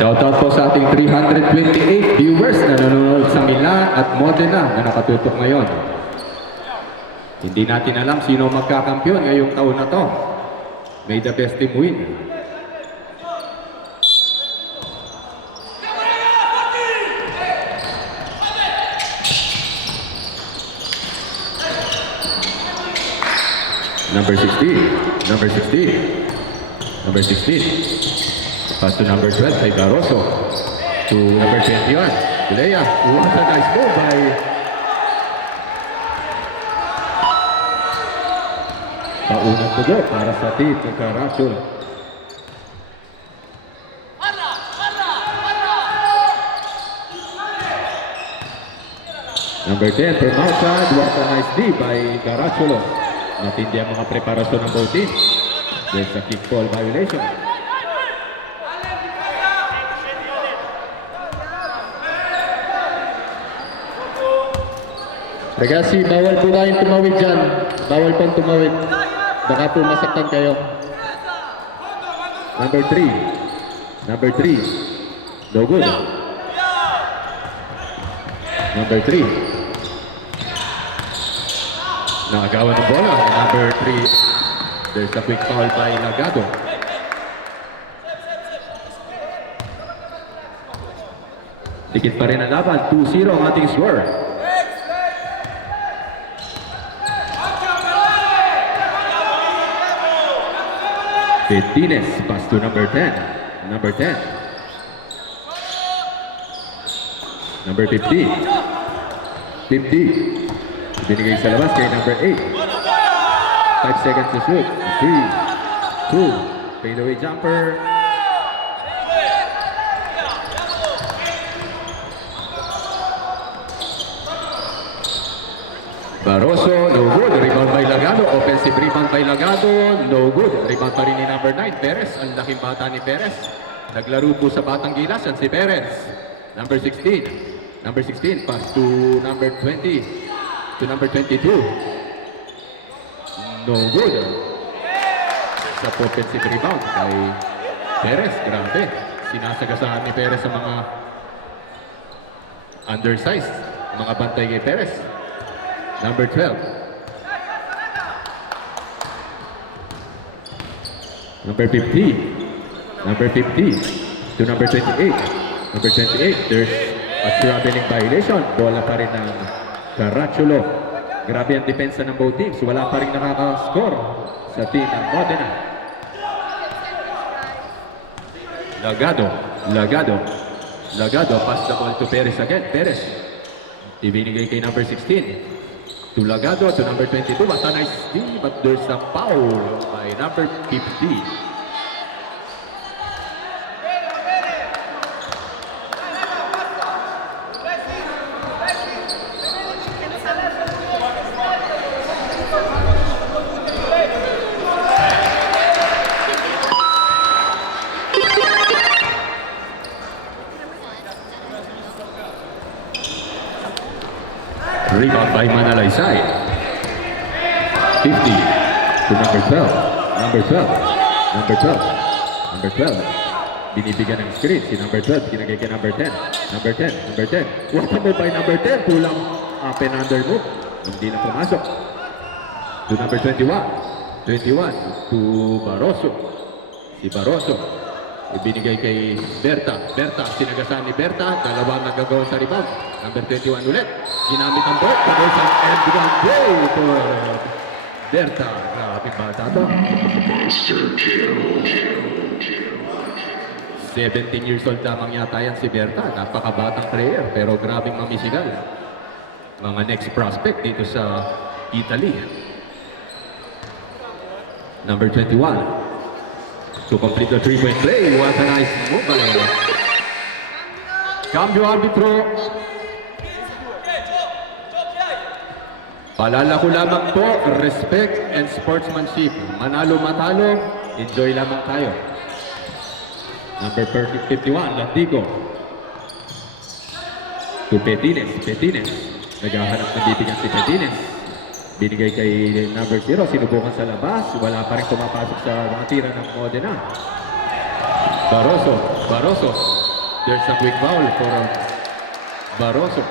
Shoutout po sa ating 328 viewers na nanonood sa Milan at Modena na nakatutok ngayon. Hindi natin alam sino magkakampiyon ngayong taon na to. May the best team win. Number 16, number 16, number 16. Pass to number 12 by Garoso. To number 21, Lea. What a nice move by paunang tugo para sa team ng Caracciolo. Number 10, Permausan. What a nice D by Caracciolo. Matindi ang mga preparasyon ng both teams. There's a kick ball violation. Kasi bawal po tayong tumawid dyan. Bawal pong tumawid. Baka po masaktan kayo. Number 3. Number 3. No good. Number 3. Nakagawa ng bola. Number 3. There's a quick foul by Lagado. Dikit pa rin ang laban. 2-0 ang ating score. Petines, pass to number 10. Number 10. Number 50. 50. Binigay sa labas kay number 8. 5 seconds to shoot. 3, 2. Fadeaway jumper. Baroso, no good. Rebound by Lagado. Offensive rebound by Lagado. No good. Rebound pa rin ni number 9. Perez. Ang laking bata ni Perez. Naglaro po sa Batang Gilas. Yan si Perez. Number 16. Number 16. Pass to number 20. To number 22. No good. Sa offensive rebound kay Perez. Grabe. Sinasagasaan ni Perez sa mga undersized. Mga bantay kay Perez. Number 12. Number 50. Number 50. To number 28. Number 28. There's a traveling violation. Bola pa rin ng Caracciolo. Grabe ang depensa ng both teams. Wala pa rin nakaka-score sa team ng Modena. Lagado. Lagado. Lagado. Pass the ball to Perez again. Perez. Ibinigay kay number 16. To Lagado, to number 22, what a nice D, but there's a foul by number 50. Rebound by Manalaysay. 50 to number 12. Number 12. Number 12. Number 12. Binibigyan ng screen si number 12. Kinagay kay number 10. Number 10. Number 10. What a move by number 10. Pulang up and under move. Hindi na pumasok. To number 21. 21 to Baroso. Si Baroso. Ibinigay kay Berta. Berta. Sinagasaan ni Berta. Dalawang nagagawa sa rebound. Number 21 ulit. Ginamit ang board. There's an end one play for Berta. Grabe bata to. 17 years old lamang yata yan si Berta. Napakabatang player pero grabing mamisigal. Mga next prospect dito sa Italy. Number 21. To complete the 3-point play. What a nice move. Cambio arbitro. Paalala ko lamang po, respect and sportsmanship. Manalo-matalo, enjoy lamang tayo. Number 51, Landigo. To Petines. Petines. Naghahanap ng bibigyan si Petines. Binigay kay number 0, sinubukan sa labas. Wala pa rin pumapasok sa mga tira ng Modena. Baroso. Baroso. There's a quick foul for Barroso.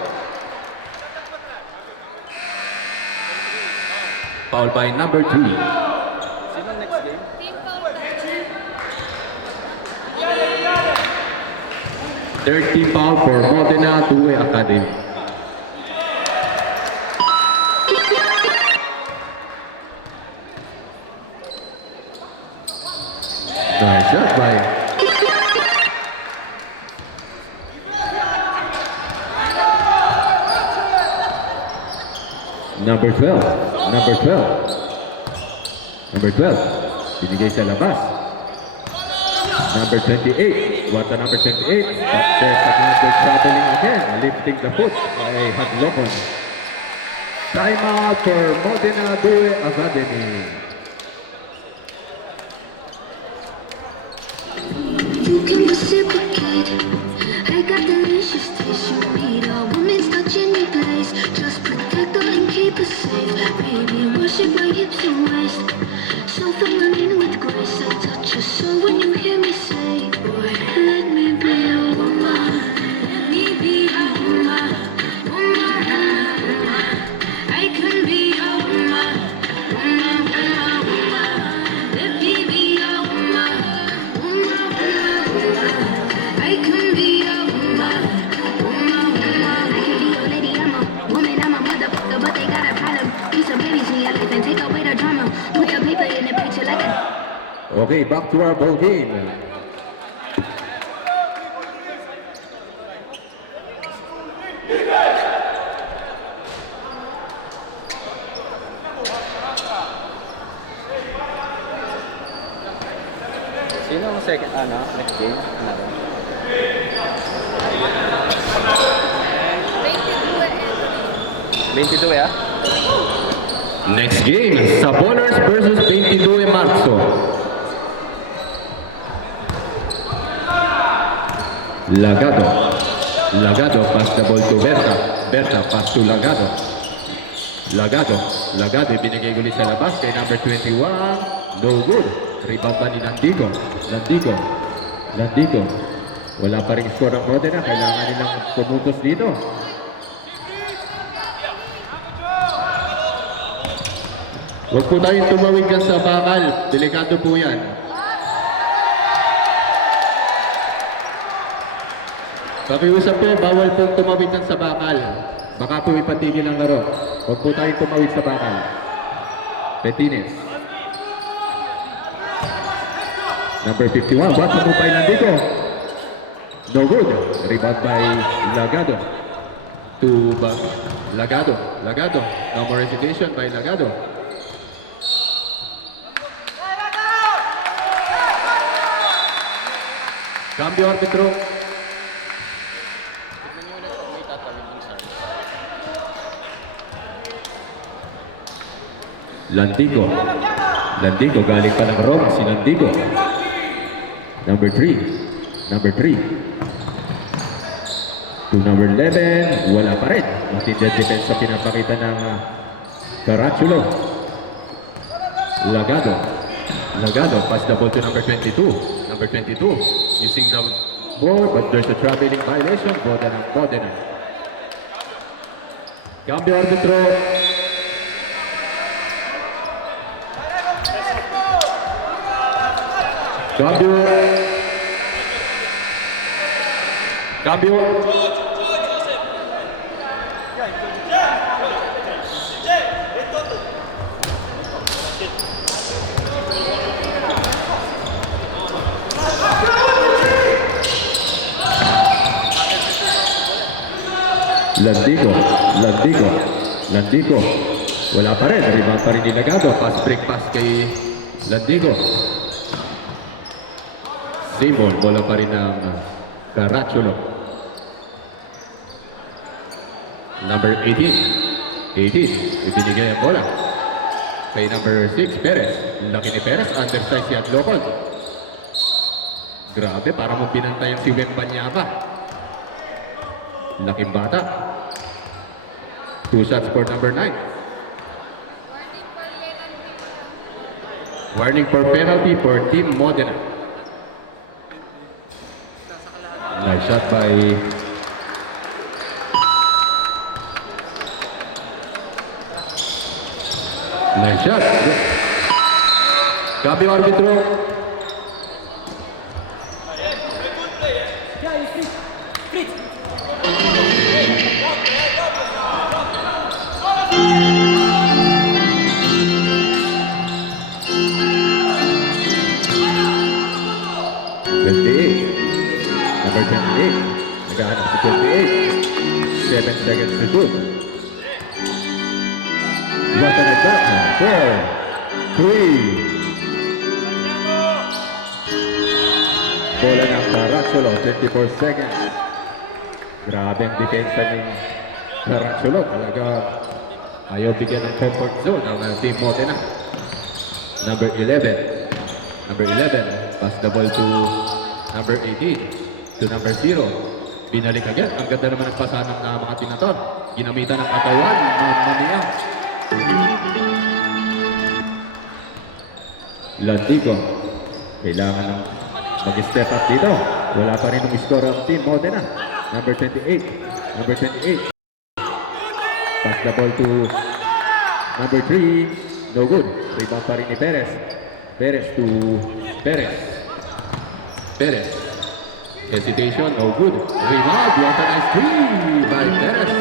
Foul by number 3. Sino next game? Team foul tayo. 30 foul for Modena Due Academy. Nice shot by number 12. Number 12. Number 12. Binigay sa labas. Number 28. What the number 28? But there's another traveling again. Lifting the foot by Hadlokon. Time out for Modena Due Academy. You can reciprocate. I got delicious taste. You need a woman's touch in your place. Just protect her and keep her safe. Baby, worship my hips and waist. So feminine with grace. I touch your soul when you hear me say, boy, let me be your woman. Let me be your woman. Woman, woman. I can be your woman. Woman, woman, woman. Let me be your woman. Woman, woman, woman. I can be your woman. Woman, woman. I can be your lady. I'm a woman. I'm a motherfucker, but they got a problem. Piece of babies in your life and take away the drama. Put your paper in the picture like a. Okay, back to our ball game. Sino ang second, next game? Ano? 22 ya? Next game, Saboners versus 22 Marzo. Lagado. Lagado pass the ball to Berta. Berta pass to Lagado. Lagado. Lagado ibinigay ulit sa labas kay number 21. No good. Rebound pa ni Landigo. Landigo. Landigo. Wala pa rin score ang Modena. Kailangan nilang pumutos dito. Huwag po tayong tumawid dyan sa bakal. Delikado po yan. Pakiusap po, bawal pong tumawid dyan sa bakal. Baka po ipatigil ang laro. Huwag po tayong tumawid sa bakal. Petines. Number 51. What's the move by Landigo? No good. Rebound by Lagado. To Lagado. Lagado. No more hesitation by Lagado. Cambio arbitro. Landigo. Landigo galing pa ng Roma si Landigo. Number 3. Number 3. To number 11. Wala pa rin. Matindang depensa pinapakita ng Carachulo. Lagado. Lagado pass the ball to number 22. Number 22 using the ball but there's a traveling violation. Modena. Modena. Cambio arbitro. Cambio. Cambio. Landigo. Landigo. Landigo. Wala pa rin. Rebound pa rin ni Lagado. Pass break pass kay Landigo. Simon, bola pa rin ng Carachulo. Number 18. 18. Ibinigay ang bola. Kay number 6, Perez. Laki ni Perez. Undersize si Adlocon. Grabe, para mo pinantay ang si Wembanyama. Laking bata. 2 shots for number 9. Warning for penalty for Team Modena. Nice Nice shot by Nice shot. Cambio árbitro. Number 28. Naghahanap si 28. 7 seconds to shoot. Basta nagdap na. 4, 3. Bola ng Caracciolo. 24 seconds. Grabe ang depensa ni Caracciolo. Talaga ayaw bigyan ng comfort zone ang team Modena. Number 11. Number 11. Pass the ball to number 18. To number 0. Binalik agad. Ang ganda naman ng pasanang na mga tinator. Ginamitan ng katawan. Mamania. Lantico. Kailangan ng mag-step up dito. Wala pa rin ng score ang team Modena. Number 28. Number 28. Pass the ball to number 3. No good. Rebound pa rin ni Perez. Perez to Perez. Perez. Hesitation, no good. Rebound, what a nice three by Perez.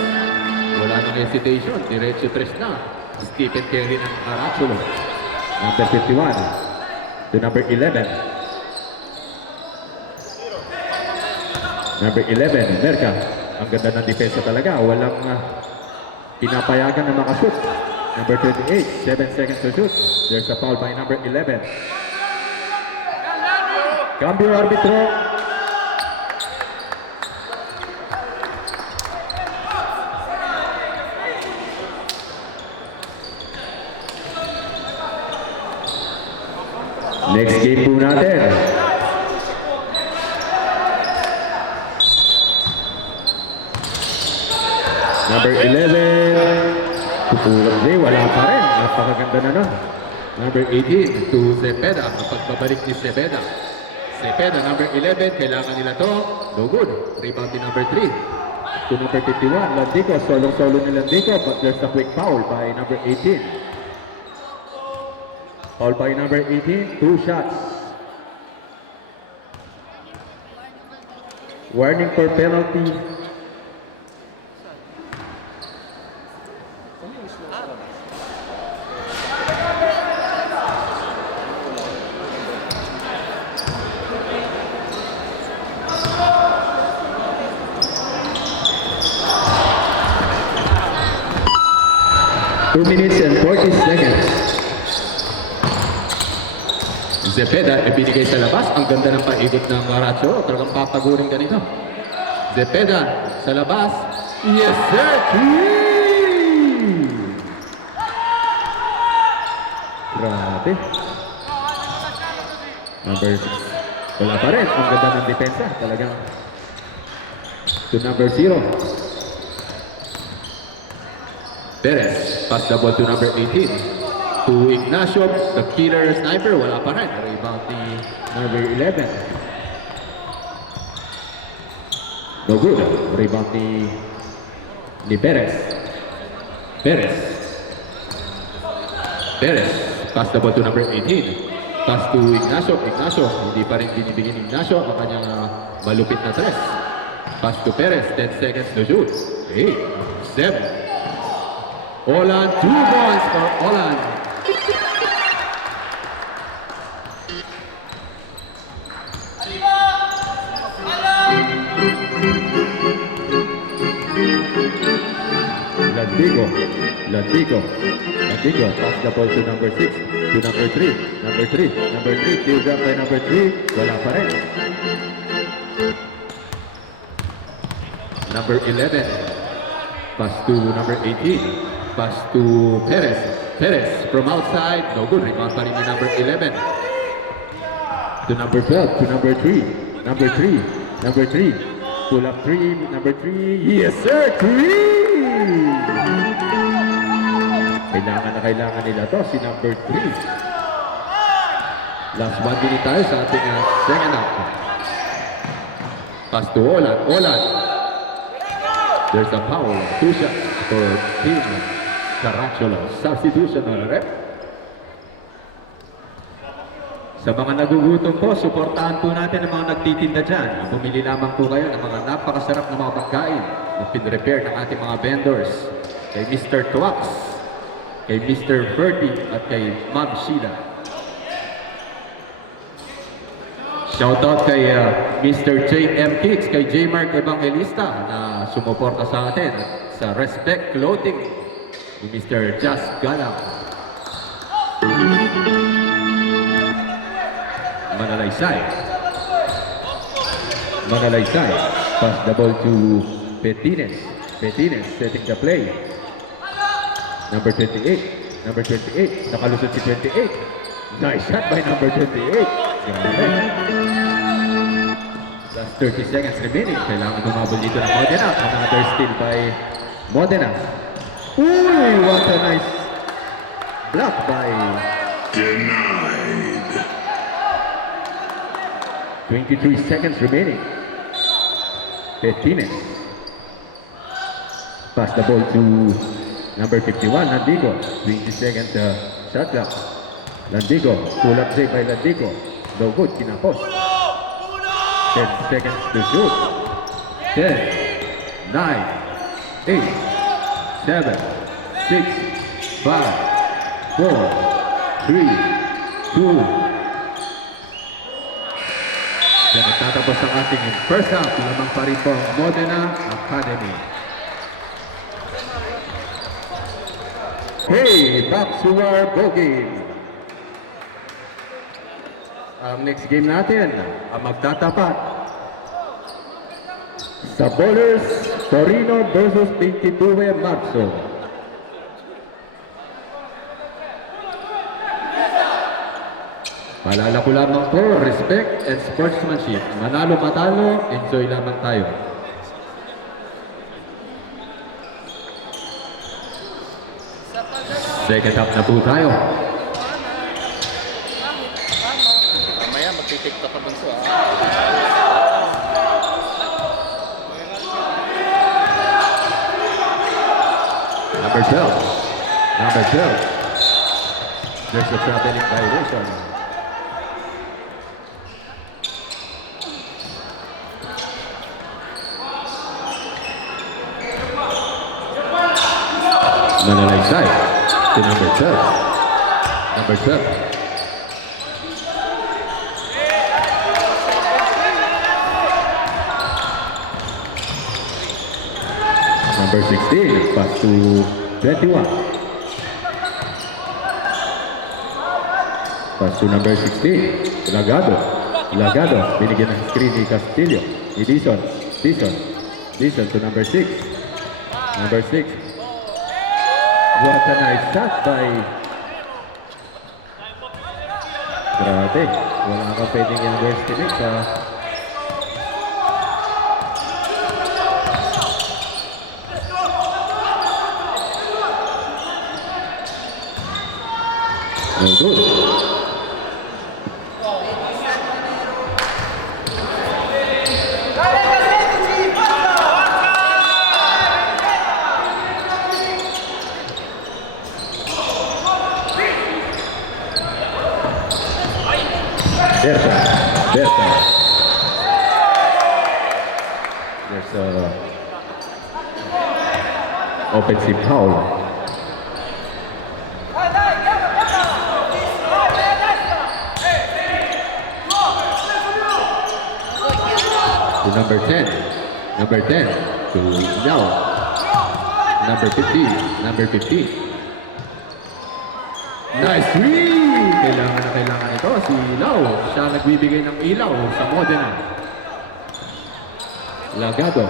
Wala nang hesitation, diretso tres na. Stephen Curry ng Caracciolo. Number 51 to number 11. Number 11, Merca. Ang ganda ng depensa talaga. Walang pinapayagan na makashoot. Number 28, 7 seconds to shoot. There's a foul by number 11. Cambio arbitro. Next game po natin. Number 11. Pupulong J, wala pa rin. Napakaganda na nun. Number 18 to Cepeda. Ang pagbabalik ni Cepeda. Cepeda, number 11. Kailangan nila to. No good. Rebound ni number 3. To number 51. Landico. Solong-solo ni Landico. But there's a quick foul by number 18. Foul by number 18, 2 shots. Warning for penalty. Two minutes and 40 seconds. Cepeda, ibinigay sa labas. Ang ganda ng paikot ng Caracciolo. Talagang papaguring ganito. Cepeda, sa labas. Yes, sir! Grabe. Number 6. Wala pa rin. Ang ganda ng depensa. Talagang to number 0. Perez, pass the ball to number 18. To Ignacio, the killer sniper, wala pa rin. Rebound ni number 11. No good. Rebound ni Perez. Perez. Perez. Pass the ball to number 18. Pass to Ignacio. Ignacio, hindi pa rin binibigyan ni Ignacio ang kanyang malupit na tres. Pass to Perez. 10 seconds to shoot. 8, 7. Olan, 2 points for Olan. Lantico, pass the ball to number 6, to number 3, number 3, killed up by number 3, wala pa rin. Number 11, pass to number 18, pass to Perez, from outside, no good, rebound pa rin ni number 11. To number 12, to number 3, number 3, pull up 3, number 3, yes sir, 3! Kailangan nila to, si number 3. Last 1 minute tayo sa ating second half. Pass to Olan. Olan. There's a foul. 2 shots for Team Caracciola. Substitution on rep. Sa mga nagugutom po, suportahan po natin ang mga nagtitinda dyan. Bumili lamang po kayo ng mga napakasarap na mga pagkain na pinrepare ng ating mga vendors. Kay Mr. Twax, kay Mr. Ferdy, at kay Ma'am Sheila. Shoutout kay Mr. J.M. Kicks, kay J. Mark Evangelista na sumuporta sa atin. At sa Respect Clothing, ni Mr. Just Galang. Manalaysay. Manalaysay. Pass the ball to Petines. Petines setting the play. Number 28. Number 28. Nakalusot si 28. Nice shot by number 28. Grabe. Last 30 seconds remaining. Kailangan dumabol dito ng Modena. Another steal by Modena. Uy! What a nice block by Denied. 23 seconds remaining. Petines. Pass the ball to number 51, Landigo. 20 seconds shot clock. Landigo. Pull up save by Landigo. No good. Kinapos. 10 seconds to shoot. 10, 9, 8, 7, 6, 5, 4, 3, 2, Yan nagtatapos ang ating first half. Lamang pa rin po ang Modena Academy. Hey, back to our ball game. Ang next game natin, ang magtatapat sa Bowlers Torino versus 22 Marzo. Paalala ko lamang po, respect and sportsmanship. Manalo matalo, enjoy lamang tayo. Second half na po tayo. Mamaya magtitiktok ka bunso Number 12. Number 12. There's a traveling violation. Manalaysay to number 12. Number 12. Number 16, pass to 21. Pass to number 16, Lagado. Lagado, binigyan ng screen ni Castillo. Edison, Dison. Dison to number 6. Number 6. What a nice shot by... Grabe, wala kang pwedeng yung estimate sa... No good. Berta. There's a offensive foul. To number 10. Number 10 to Yao. Number 15. Number 15. Nice three! Kailangan ito si Lau. Siya nagbibigay ng ilaw sa Modena. Lagado.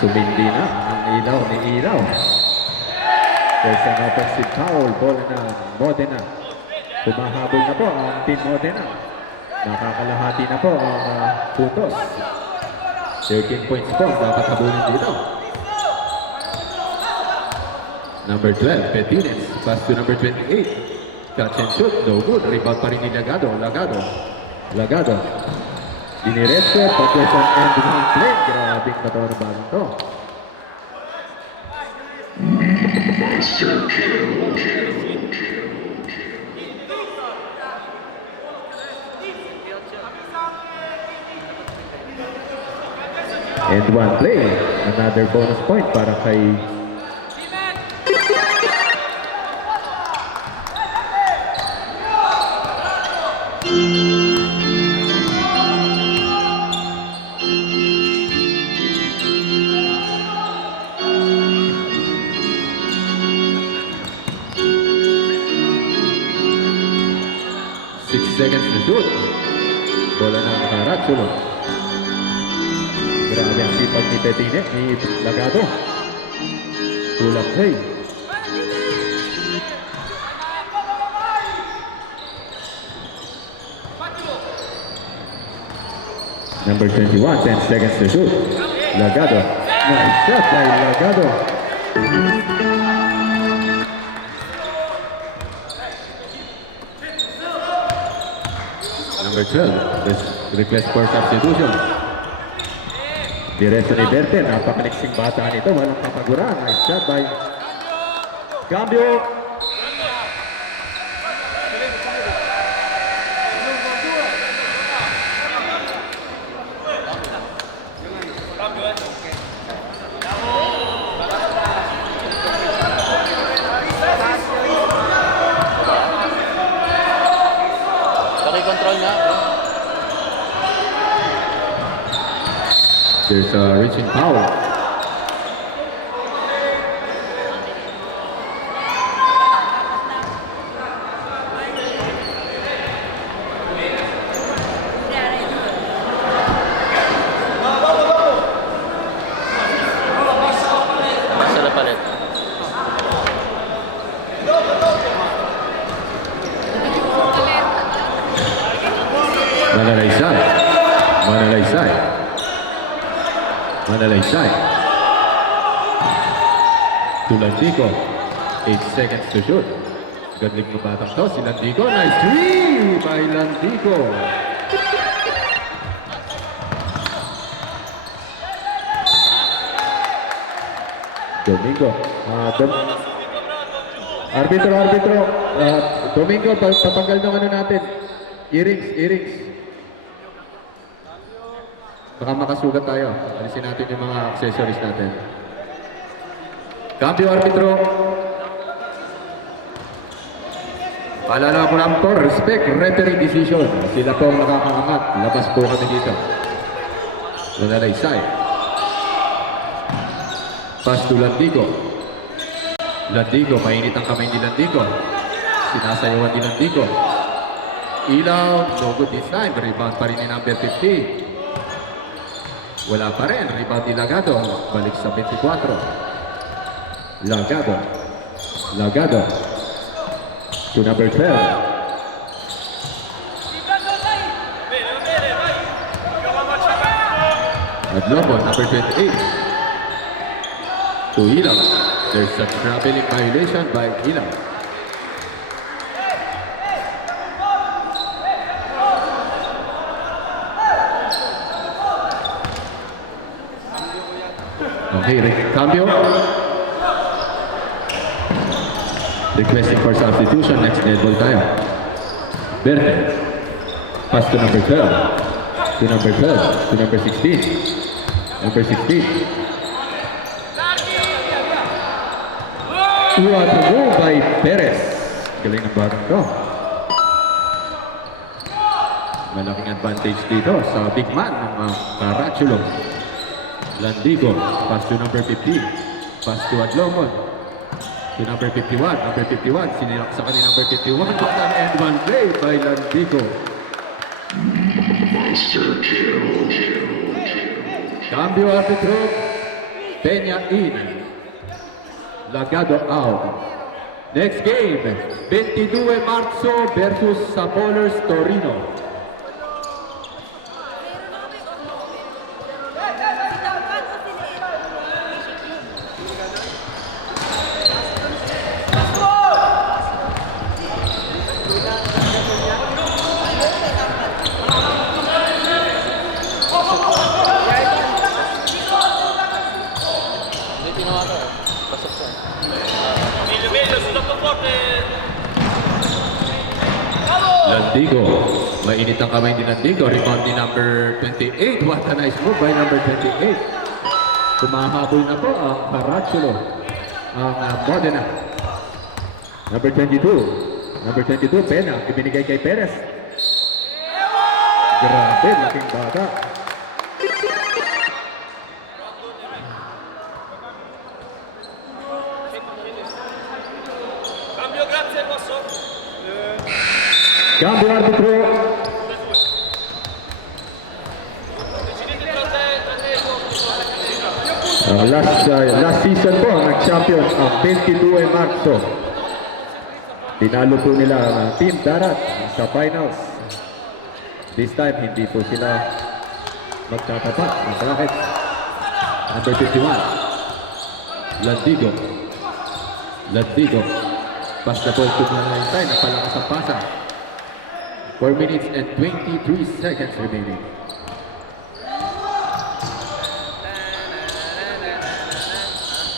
Sumindi na ang ilaw ni Ilaw. There's an offensive foul. Ball ng Modena. Humahabol na po ang Team Modena. Nakakalahati na po ang puntos. 13 points po ang dapat habulin dito. Number 12, Petines. Pass to number 28. Catch and shoot. No good. Rebound pa rin ni Lagado. Lagado. Lagado. Diniretso, pagkos ang end one play. Grabing bato ng bagong to. And one play. Another bonus point para kay seconds to shoot. Bola ng Caratsulo. Grabe ang sipag ni Petine, ni Lagado. Tulak play. Number 21, 10 seconds to shoot. Lagado. Nice shot by Lagado. Number 12, this request for substitution. Diretso ni Berte, napakaliksing bata nito, walang kapaguran. Nice shot by Cambio. Paki-control na. There's a reaching foul. Sarap palit. Manalaysay. Manalaysay. Manalaysay. To Landico. 8 seconds to shoot. Gadling ng batang to si Landico. Nice three by Landico. Domingo. Arbitro. Domingo, patanggal ng ano natin. Earrings. Baka makasugat tayo. Alisin natin yung mga accessories natin. Cambio, arbitro. Paalala ko lang po, respect referee decision. Sila po ang nakakaangat. Labas po kami dito. Manalaysay. Pass to Landico. Landico, mainit ang kamay ni Landico. Sinasayawan ni Landico. Ilaw, no good this time. Rebound pa rin ni number 50. Wala pa rin. Rebound ni Lagado. Balik sa 24. Lagado. To number 12. Adlobo, number 28. To Ilaw. There's a traveling violation by Ilaw. Okay, Cambio. Requesting for substitution. Next dead ball tayo. Berte. Pass to number 12. To number 12. To number 16. Number 16. What a move by Perez. Galing ng batang to. Malaking advantage dito sa big man ng Caratsulo. Landico, pass to number 15. Pass to Adlomon. To number 51. Number 51, sinilak sa kanya number 51. But an end one play by Landico. Cambio arbitro. Peña in. Lagado out. Next game, 22 Marzo versus Sabolers Torino. ginawa ko. Pasok ko. Landigo. Mainit ang kamay ni Landigo. Rebound ni number 28. What a nice move by number 28. Tumahabol na po ang Caracciolo. Ang Modena. Number 22. Number 22, Pena. Ibinigay kay Perez. Grabe, laking bata. Cambio arbitro. Last season po, nag-champion ang 22 Marzo. Tinalo po nila ang Team Darat sa finals. This time, hindi po sila magtatapat ng bracket. Number 51, Landigo. Landigo. Pass the ball to Manalaysay, napalakas ang pasa. 4 minutes and 23 seconds remaining.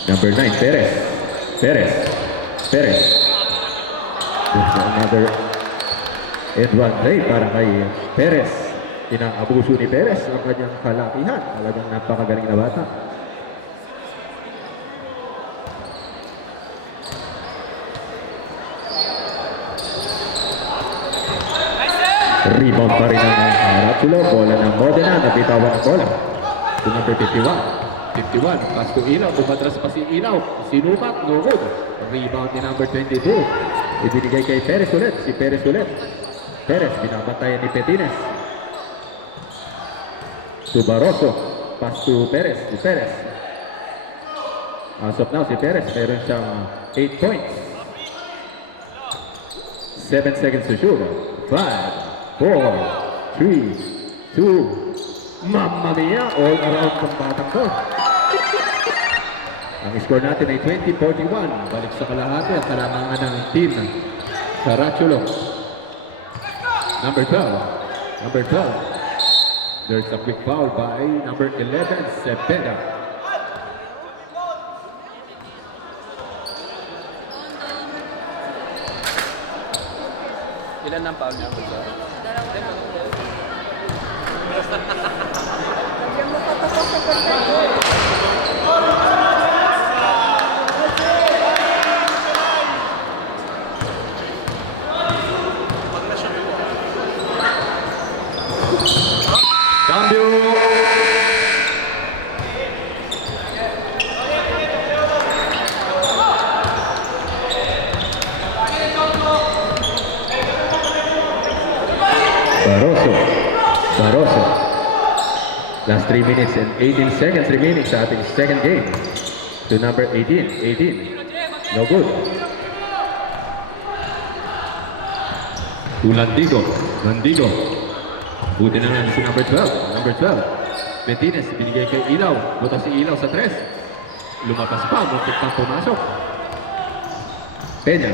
Number 9, Perez. Perez. Perez. There's another and one play para kay Perez. Inaabuso ni Perez ang kanyang kalakihan. Talagang napakagaling na bata. Rebound pa rin ang Caracciolo. Bola ng Modena. Nabitawan ang bola. To number 51. 51. Pass to Ilaw. Bumatras pa si Ilaw. Sinukat. No good. Rebound ni number 22. Ibinigay kay Perez ulit. Si Perez ulit. Perez. Binabantayan ni Petines. To Barroso. Pass to Perez. Si Perez. As of now, si Perez. Meron siyang 8 points. 7 seconds to shoot. 5, 4, 3, 2, Mamma mia! All around ng batang to. Ang score natin ay 20-41. Balik sa kalahati at kalamangan ng team Caracciolo. Number 12. Number 12. There's a quick foul by number 11, Cepeda. Ilan ang foul niya? Cambio! Barroso. Last 3 minutes and 18 seconds remaining sa ating second game. To number 18. 18. No good. To Landigo. Landigo. Buti na lang si number 12. Number 12. Petines. Binigay kay Ilaw. Buta si Ilaw sa 3. Lumapas pa. Muntik pang pumasok. Pena.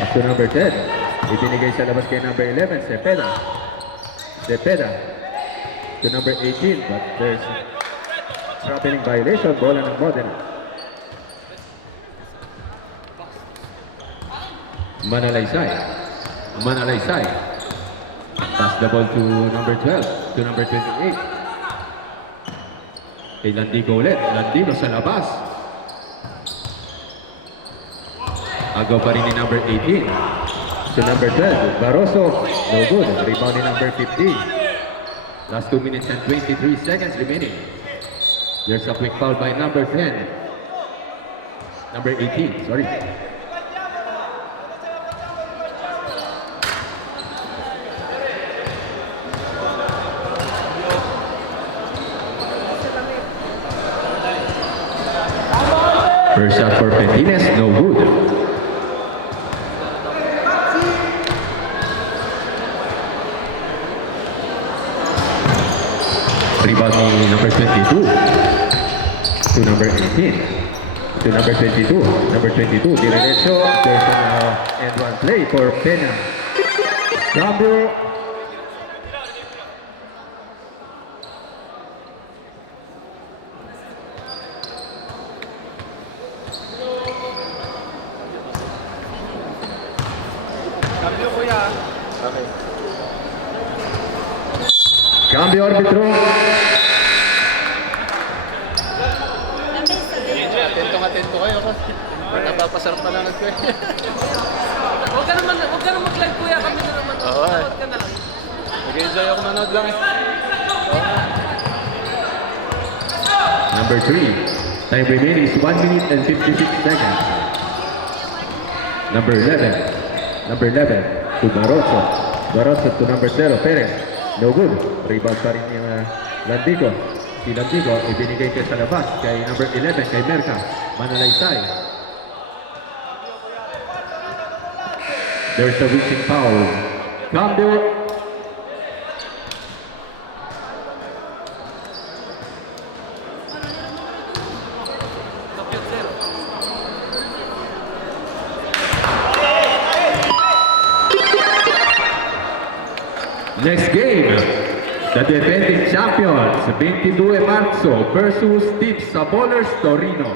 Up to number 10. Ibinigay sa labas kay number 11. Cepeda. Cepeda to number 18, but there's traveling violation. Bola ng Modena. Manalaysay. Manalaysay. Pass the ball to number 12, to number 28. Kay Landigo ulit. Landigo sa labas. Agaw pa rin ni number 18. To number 12, Barroso. No good. Rebound ni number 15. Last 2 minutes and 23 seconds remaining. There's a quick foul by number 10. Number 18, sorry. First shot for Petines, no good. Rebound ni number 22 to number 18 to number 22. Number 22, diretso. There's an end one play for Pena. Cambio. Okay. Cambio arbitro. Atento kayo kasi. Napapasarap pa lang ng kuya. Huwag ka naman mag-live kuya, kami na naman. Oo, eh. Tawad ka na lang. Nag-enjoy ako manood lang eh. Number 3. Time remaining is 1 minute and 56 seconds. Number 11. Number 11 to Barroso. Barroso to number 0. Perez. No good. Rebound pa rin yung Landico. Si Landico ibinigay kay sa labas. Kay number 11. Kay Merca. Manalaysay. There's a reaching foul. Cambio. Next game, the defending champions, 22 Marzo versus Team Sabolers Torino.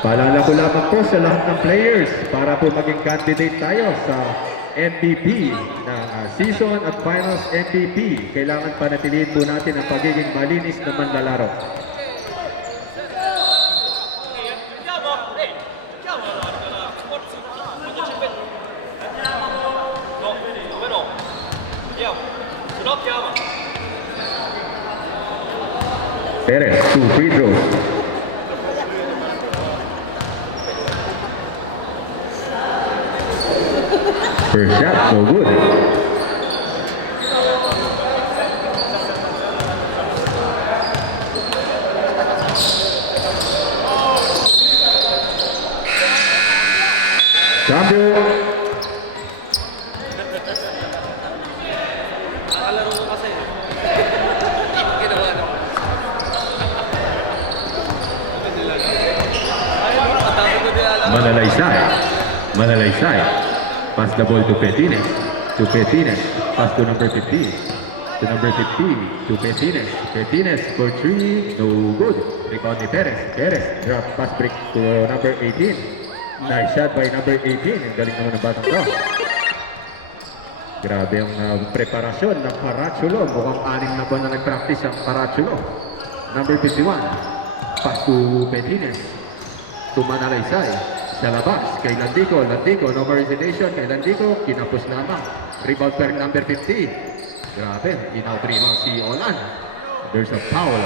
Paalala ko lamang po sa lahat ng players para po maging candidate tayo sa MVP ng season at finals MVP. Kailangan panatilihin po natin ang pagiging malinis na manlalaro. Perez, 2 free throws. First shot, so good. Cambio. Nakalaro ko kasi. Ginawa na. Ayaw mo, katapos ko din alam. Manalaysay. Manalaysay. Pass the ball to Petines. To Petines. Pass to number 15. To number 15. To Petines. Petines for 3. No good. Rebound ni Perez. Perez. Drop pass break to number 18. Nice shot by number 18. Ang galing naman ng batang to. Grabe ang preparasyon ng Parachulo. Mukhang 6 na buwan na nag-practice ang Parachulo. Number 51. Pass to Petines. To Manalaysay. Sa labas, kay Landico. Landico, no more hesitation. Kay Landico, kinapos lamang. Rebound per number 50. Grabe, in-out-rebound si Olan. There's a foul.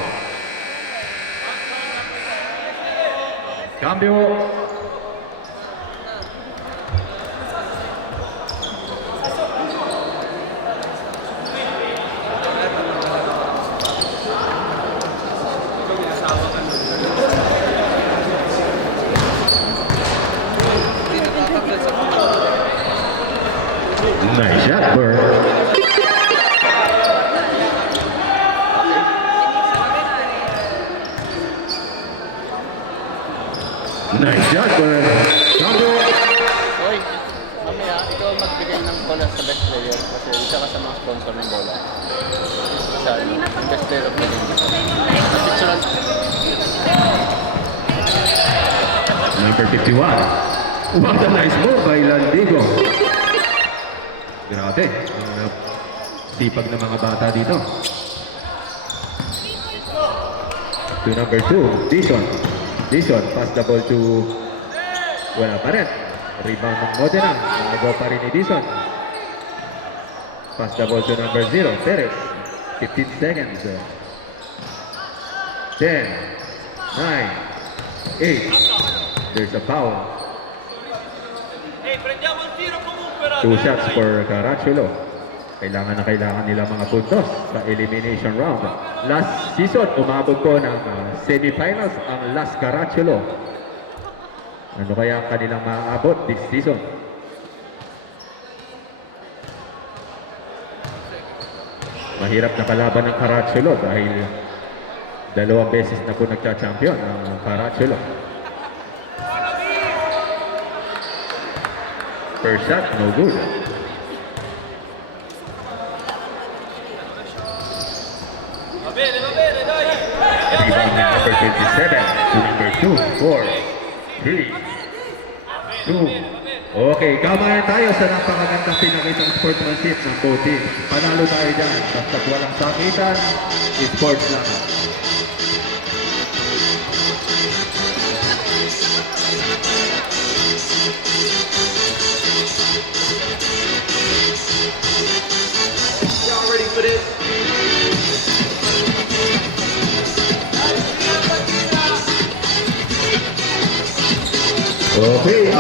Cambio. Nice shot, Burr. Nice shot, Burr. Cambio. Hoy, mamaya, ikaw magbigay ng bola sa best player kasi isa ka sa mga sponsor ng bola. Sa best player of the game. Picturean. Number 51. What a nice move by Landigo. Grabe, ang sipag ng mga bata dito. To number 2, Dison. Dison, pass the ball to... Wala pa rin. Rebound ng Modena. Nagawa pa rin ni Dison. Pass the ball to number 0, Perez. 15 seconds. 10, 9, 8. There's a foul. Two shots for Carachulo. Kailangan na kailangan nila mga puntos sa elimination round. Last season, umabot po ng semifinals ang Las Carachulo. Ano kaya ang kanilang maaabot this season? Mahirap na kalaban ng Carachulo dahil 2 beses na po nagcha-champion ang Carachulo. First shot, no good. Rebound number 27 to number 2, 4. 3, 2, okay, kamayan tayo sa napakagandang pinakitang sportsmanship ng both teams. Panalo tayo dyan. Basta walang sakitan, sports lang. Y'all ready for this? Okay,